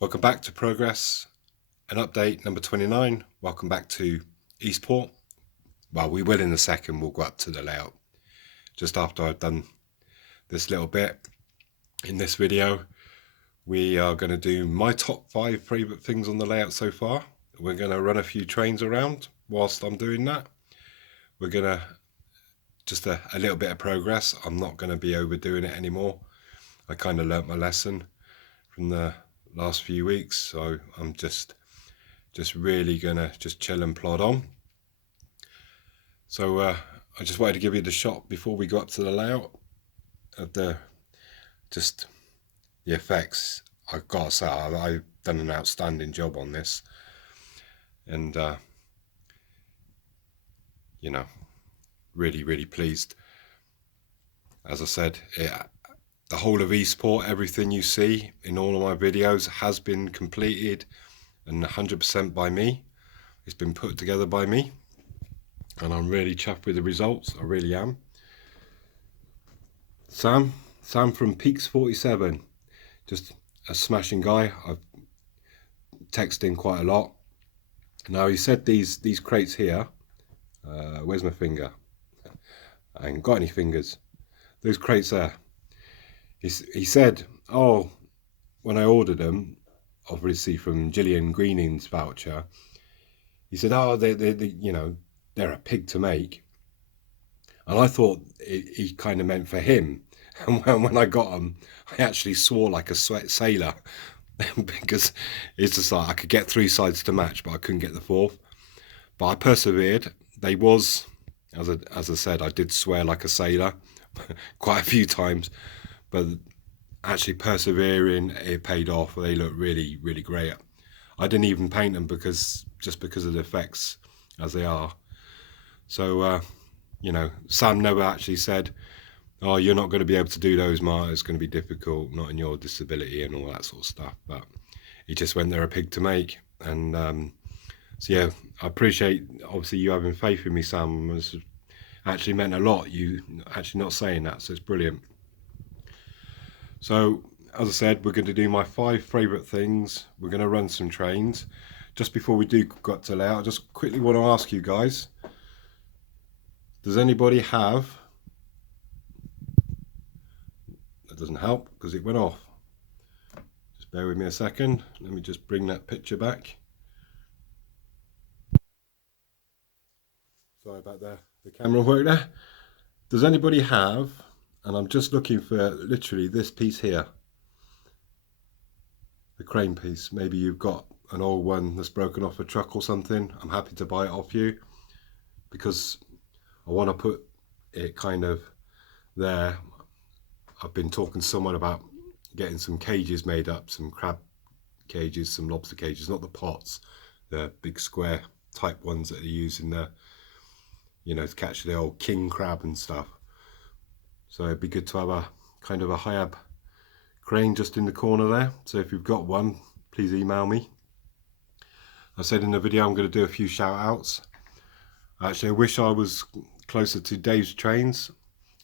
Welcome back to Progress and update number 29. Welcome back to Eastport. Well, we will in a second. We'll go up to the layout just after I've done this little bit. In this video, we are going to do my top 5 favourite things on the layout so far. We're going to run a few trains around whilst I'm doing that. We're going to just a little bit of progress. I'm not going to be overdoing it anymore. I kind of learnt my lesson from the last few weeks, so I'm just really gonna just chill and plod on. So I just wanted to give you the shot before we go up to the layout of the effects. I've got to say I've done an outstanding job on this, and you know, really pleased. As I said, the whole of Eastport, everything you see in all of my videos has been completed and 100% by me. It's been put together by me, and I'm really chuffed with the results. I really am. Sam from Peaks 47, just a smashing guy. I've texted him quite a lot. Now he said these crates here. Where's my finger? I ain't got any fingers. Those crates there. He said, oh, when I ordered them, obviously from Gillian Greening's voucher, he said, oh, they you know, they're a pig to make. And I thought he kind of meant for him. And when I got them, I actually swore like a sailor because it's just like I could get 3 sides to match, but I couldn't get the 4th. But I persevered. They was, as I said, I did swear like a sailor quite a few times. But actually persevering, it paid off. They look really great. I didn't even paint them just because of the effects as they are. So you know, Sam never actually said, oh, you're not going to be able to do those, Mark, it's going to be difficult, not in your disability and all that sort of stuff. But he just went, they're a pig to make. And so yeah, I appreciate obviously you having faith in me, Sam. It's actually meant a lot, you actually not saying that, so it's brilliant. So, as I said, we're going to do my 5 favourite things. We're going to run some trains. Just before we do got to layout, I just quickly want to ask you guys, does anybody have, that doesn't help because it went off. Just bear with me a second. Let me just bring that picture back. Sorry about the camera work there. Does anybody have, and I'm just looking for literally this piece here, the crane piece. Maybe you've got an old one that's broken off a truck or something. I'm happy to buy it off you because I want to put it kind of there. I've been talking to someone about getting some cages made up, some crab cages, some lobster cages, not the pots, the big square type ones that are used in the, you know, to catch the old king crab and stuff. So it'd be good to have a kind of a high-ab crane just in the corner there. So if you've got one, please email me. I said in the video I'm going to do a few shout outs. Actually, I wish I was closer to Davestrains.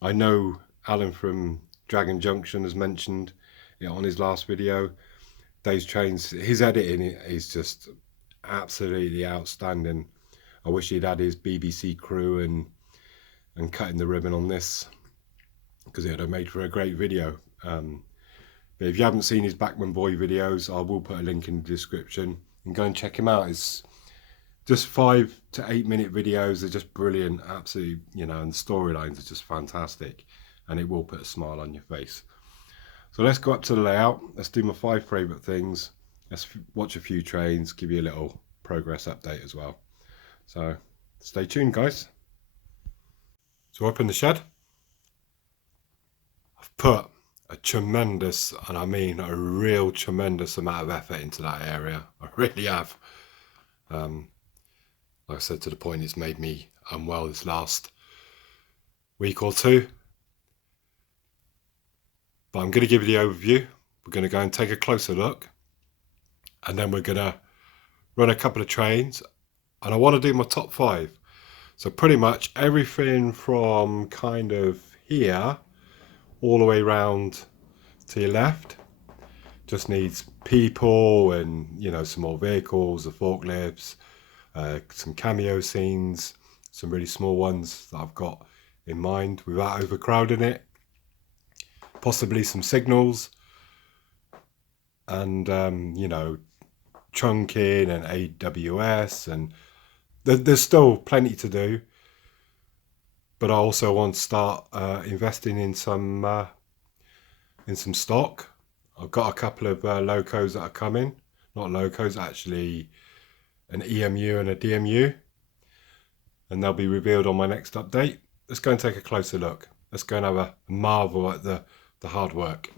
I know Alan from Dragon Junction has mentioned it on his last video. Davestrains, his editing is just absolutely outstanding. I wish he'd had his BBC crew and cutting the ribbon on this, because it would have made for a great video. But if you haven't seen his Backman Boy videos, I will put a link in the description and go and check him out. It's just 5 to 8 minute videos. They're just brilliant, absolutely, you know, and the storylines are just fantastic, and it will put a smile on your face. So let's go up to the layout. Let's do my 5 favourite things. Let's watch a few trains, give you a little progress update as well. So stay tuned, guys. So up in the shed, I've put a tremendous, and I mean a real tremendous amount of effort into that area. I really have. Like I said, to the point it's made me unwell this last week or 2. But I'm going to give you the overview. We're going to go and take a closer look, and then we're going to run a couple of trains, and I want to do my top 5. So pretty much everything from kind of here all the way round to your left just needs people and, you know, some more vehicles, the forklifts, some cameo scenes, some really small ones that I've got in mind without overcrowding it, possibly some signals, and you know, trunking and AWS, and there's still plenty to do, but I also want to start investing in some stock. I've got a couple of locos that are coming, not locos, actually an EMU and a DMU, and they'll be revealed on my next update. Let's go and take a closer look. Let's go and have a marvel at the hard work.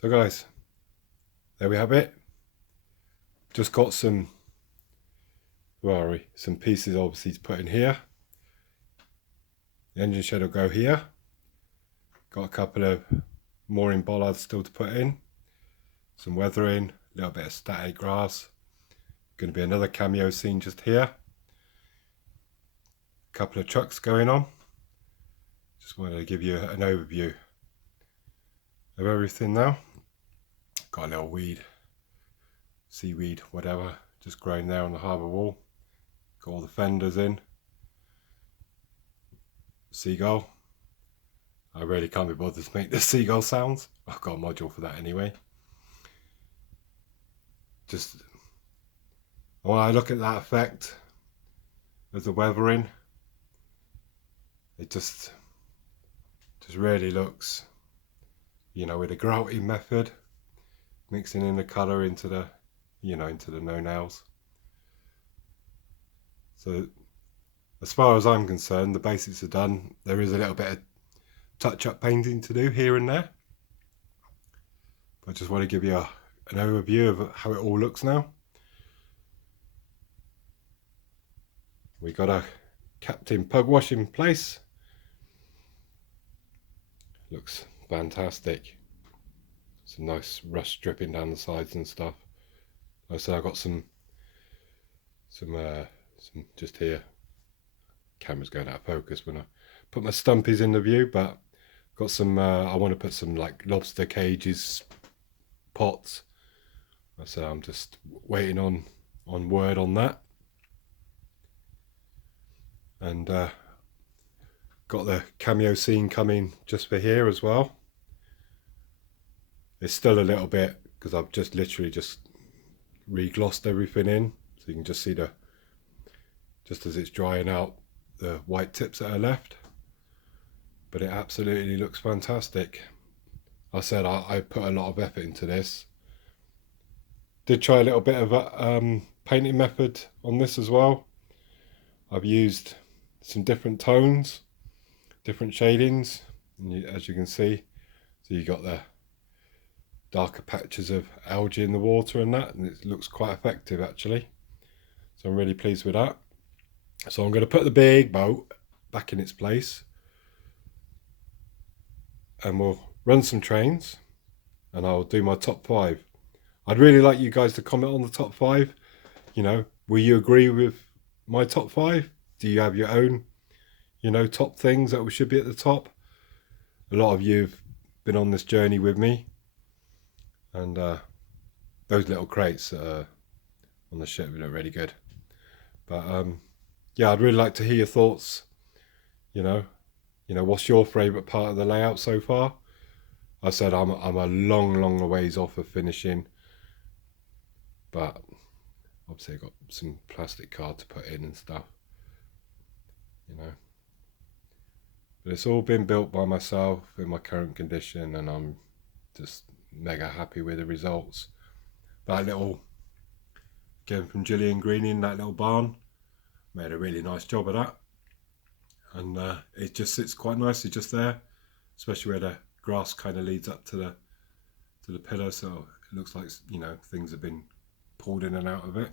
So guys, there we have it. Just got some, where are we? Some pieces obviously to put in here. The engine shed will go here. Got a couple of mooring bollards still to put in. Some weathering, a little bit of static grass. Going to be another cameo scene just here. A couple of trucks going on. Just wanted to give you an overview of everything now. Got a little weed, seaweed, whatever, just growing there on the harbour wall. Got all the fenders in. Seagull. I really can't be bothered to make the seagull sounds. I've got a module for that anyway. Just when I look at that effect of the weathering, it just really looks, you know, with a grouting method, mixing in the colour into the, you know, into the no-nails. So as far as I'm concerned, the basics are done. There is a little bit of touch-up painting to do here and there. But I just want to give you an overview of how it all looks now. We got a Captain Pug wash in place. Looks fantastic. Some nice rust dripping down the sides and stuff. Like I said, I've got some just here. Camera's going out of focus when I put my stumpies in the view, but got some. I want to put some like lobster cages, pots. Like I said, I'm just waiting on word on that, and got the cameo scene coming just for here as well. It's still a little bit because I've just literally just re-glossed everything in, so you can just see just as it's drying out, the white tips that are left. But it absolutely looks fantastic. I said I put a lot of effort into this. Did try a little bit of a painting method on this as well. I've used some different tones, different shadings, and as you can see, so you got the darker patches of algae in the water and that, and it looks quite effective actually. So I'm really pleased with that. So I'm going to put the big boat back in its place, and we'll run some trains, and I'll do my top 5. I'd really like you guys to comment on the top 5. You know, will you agree with my top 5? Do you have your own, you know, top things that should be at the top? A lot of you have been on this journey with me, and those little crates on the ship look really good. But yeah, I'd really like to hear your thoughts. You know, what's your favourite part of the layout so far? I said I'm a long ways off of finishing, but obviously I've got some plastic card to put in and stuff, you know. But it's all been built by myself in my current condition, and I'm just mega happy with the results. That little, again from Gillian Green, in that little barn, made a really nice job of that, and it just sits quite nicely just there, especially where the grass kind of leads up to the pillar, so it looks like, you know, things have been pulled in and out of it.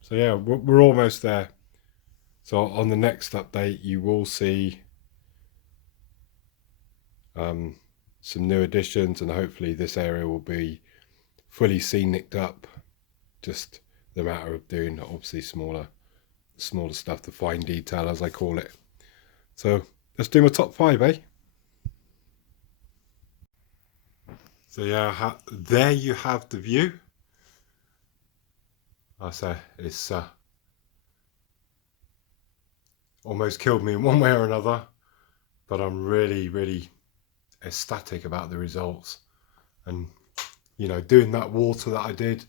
So yeah, we're almost there. So on the next update you will see some new additions, and hopefully this area will be fully scenicked up. Just the matter of doing obviously smaller stuff, the fine detail as I call it. So let's do my top 5, eh? So yeah, there you have the view. I say it's almost killed me in one way or another, but I'm really ecstatic about the results. And you know, doing that water that I did,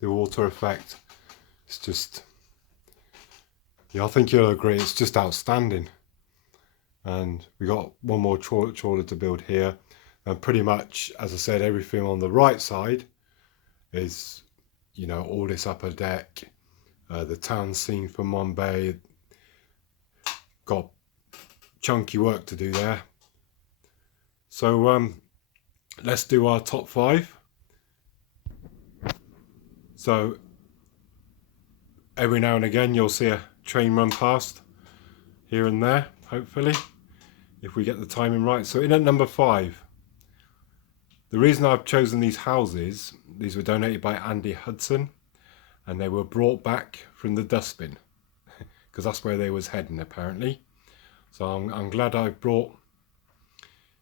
the water effect, it's just, yeah, I think you'll agree, it's just outstanding. And we got one more trawler to build here, and pretty much, as I said, everything on the right side is, you know, all this upper deck, the town scene from one bay. Got chunky work to do there. So let's do our top 5. So every now and again you'll see a train run past here and there, hopefully, if we get the timing right. So in at number 5, the reason I've chosen these houses, these were donated by Andy Hudson, and they were brought back from the dustbin because that's where they was heading apparently. So I'm glad I brought,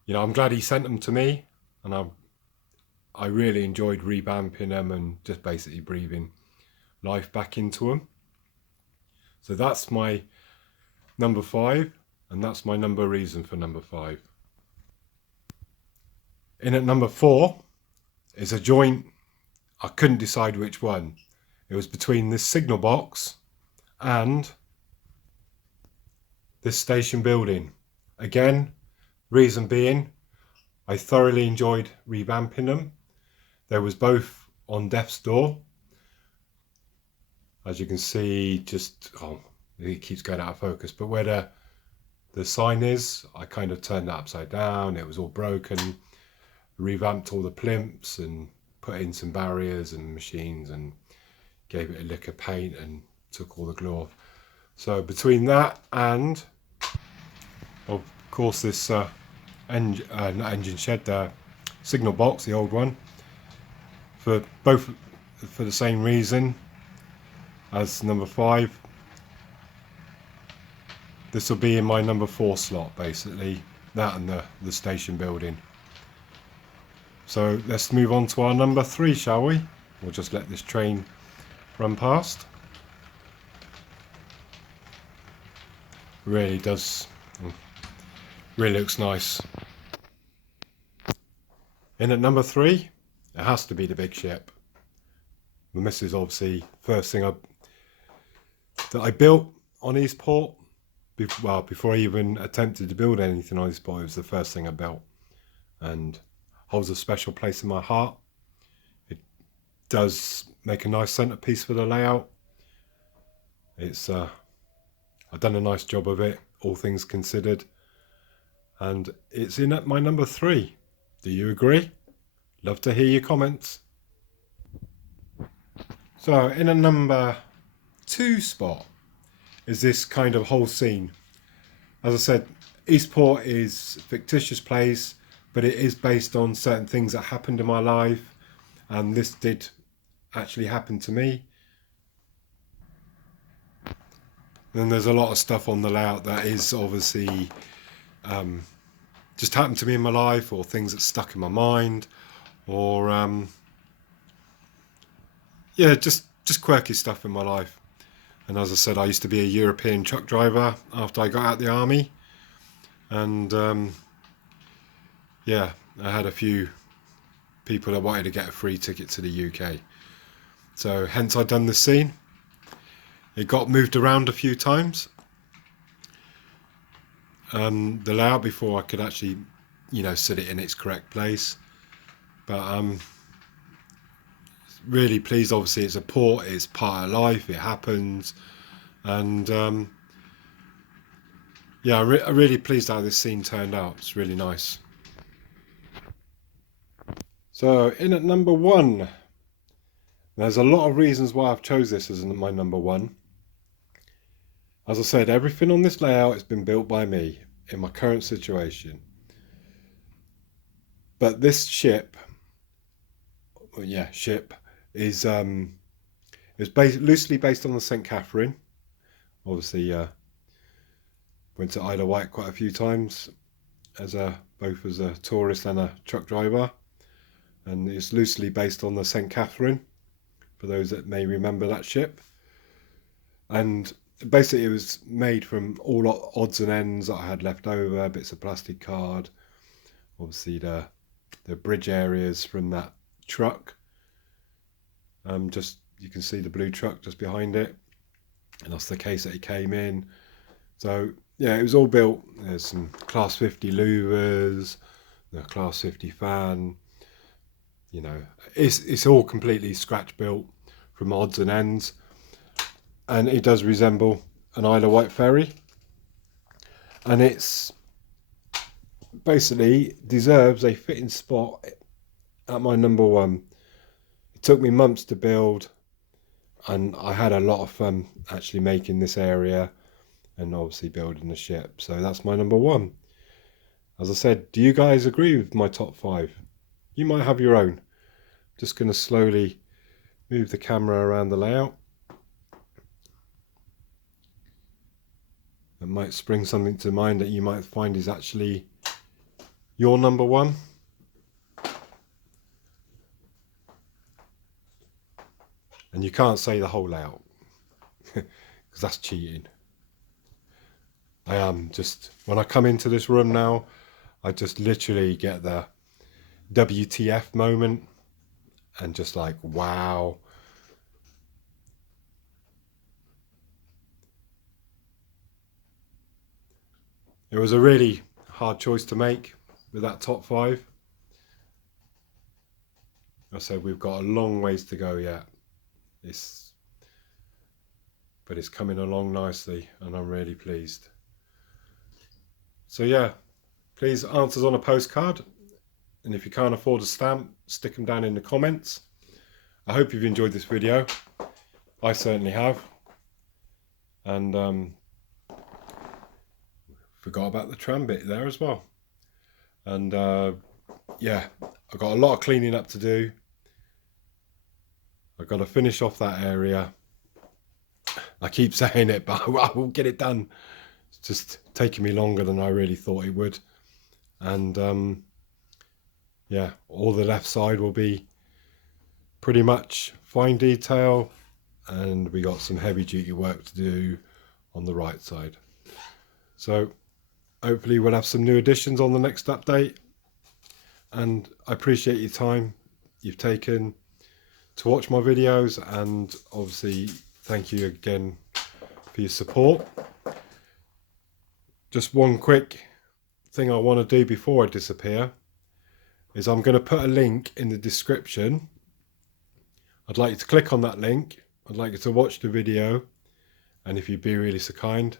you know, I'm glad he sent them to me, and I really enjoyed revamping them and just basically breathing life back into them. So that's my number 5, and that's my reason for number 5. In at number 4 is a joint. I couldn't decide which one. It was between this signal box and this station building. Again, reason being, I thoroughly enjoyed revamping them. They was both on death's door. As you can see, just, oh, it keeps going out of focus, but where the sign is, I kind of turned that upside down. It was all broken, revamped all the plimps and put in some barriers and machines and gave it a lick of paint and took all the glue off. So between that and, of course, this not engine shed, the signal box, the old one, for the same reason as number 5, this will be in my number 4 slot, basically, that and the station building. So let's move on to our number 3, shall we? We'll just let this train run past. Really does, really looks nice. In at number 3, it has to be the big ship. The missus, obviously, first thing that I built on Eastport, well, before I even attempted to build anything on Eastport, it was the first thing I built, and holds a special place in my heart. It does make a nice centerpiece for the layout. It's I've done a nice job of it, all things considered, and it's in at my number 3. Do you agree? Love to hear your comments. So in a number 2 spot is this kind of whole scene. As I said, Eastport is a fictitious place, but it is based on certain things that happened in my life, and this did actually happen to me. Then there's a lot of stuff on the layout that is obviously just happened to me in my life, or things that stuck in my mind, or yeah, just quirky stuff in my life. And as I said, I used to be a European truck driver after I got out of the army, and yeah, I had a few people that wanted to get a free ticket to the UK, so hence I'd done this scene. It got moved around a few times, the layout, before I could actually, you know, sit it in its correct place. But really pleased. Obviously, it's a port, it's part of life, it happens, and yeah, I'm really pleased how this scene turned out. It's really nice. So in at number 1, there's a lot of reasons why I've chose this as my number 1. As I said, everything on this layout has been built by me in my current situation. But this ship, well, yeah, ship, is loosely based on the St. Catherine. Obviously, went to Isle of Wight quite a few times, both as a tourist and a truck driver. and it's loosely based on the St. Catherine, for those that may remember that ship. And basically it was made from all odds and ends that I had left over, bits of plastic card, obviously the bridge areas from that truck. Just you can see the blue truck just behind it, and that's the case that it came in. So yeah, it was all built. There's some class 50 louvers, the class 50 fan. You know, it's all completely scratch built from odds and ends, and it does resemble an Isle of Wight ferry, and it's basically deserves a fitting spot at my number one. It took me months to build, and I had a lot of fun actually making this area and obviously building the ship. So that's my number one. As I said, do you guys agree with my top 5? You might have your own. Just going to slowly move the camera around the layout. It might spring something to mind that you might find is actually your number one. And you can't say the whole layout because that's cheating. I am just, when I come into this room now, I just literally get the WTF moment and just like, wow. It was a really hard choice to make with that top 5. I said we've got a long ways to go yet. But it's coming along nicely, and I'm really pleased. So yeah, please, answers on a postcard, and if you can't afford a stamp, stick them down in the comments. I hope you've enjoyed this video. I certainly have. And forgot about the tram bit there as well. And yeah, I've got a lot of cleaning up to do. I've got to finish off that area. I keep saying it, but I will get it done. It's just taking me longer than I really thought it would. And yeah, all the left side will be pretty much fine detail, and we got some heavy duty work to do on the right side. So hopefully we'll have some new additions on the next update, and I appreciate your time you've taken to watch my videos, and obviously thank you again for your support. Just one quick thing I want to do before I disappear is I'm going to put a link in the description. I'd like you to click on that link. I'd like you to watch the video, and if you'd be really so kind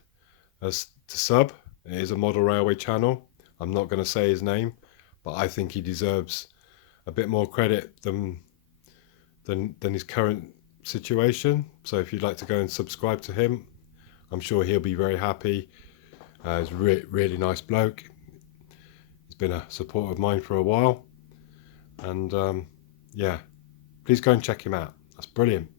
as to sub. It is a model railway channel. I'm not going to say his name, but I think he deserves a bit more credit than his current situation. So if you'd like to go and subscribe to him, I'm sure he'll be very happy. He's a really nice bloke. He's been a supporter of mine for a while, and yeah, please go and check him out. That's brilliant.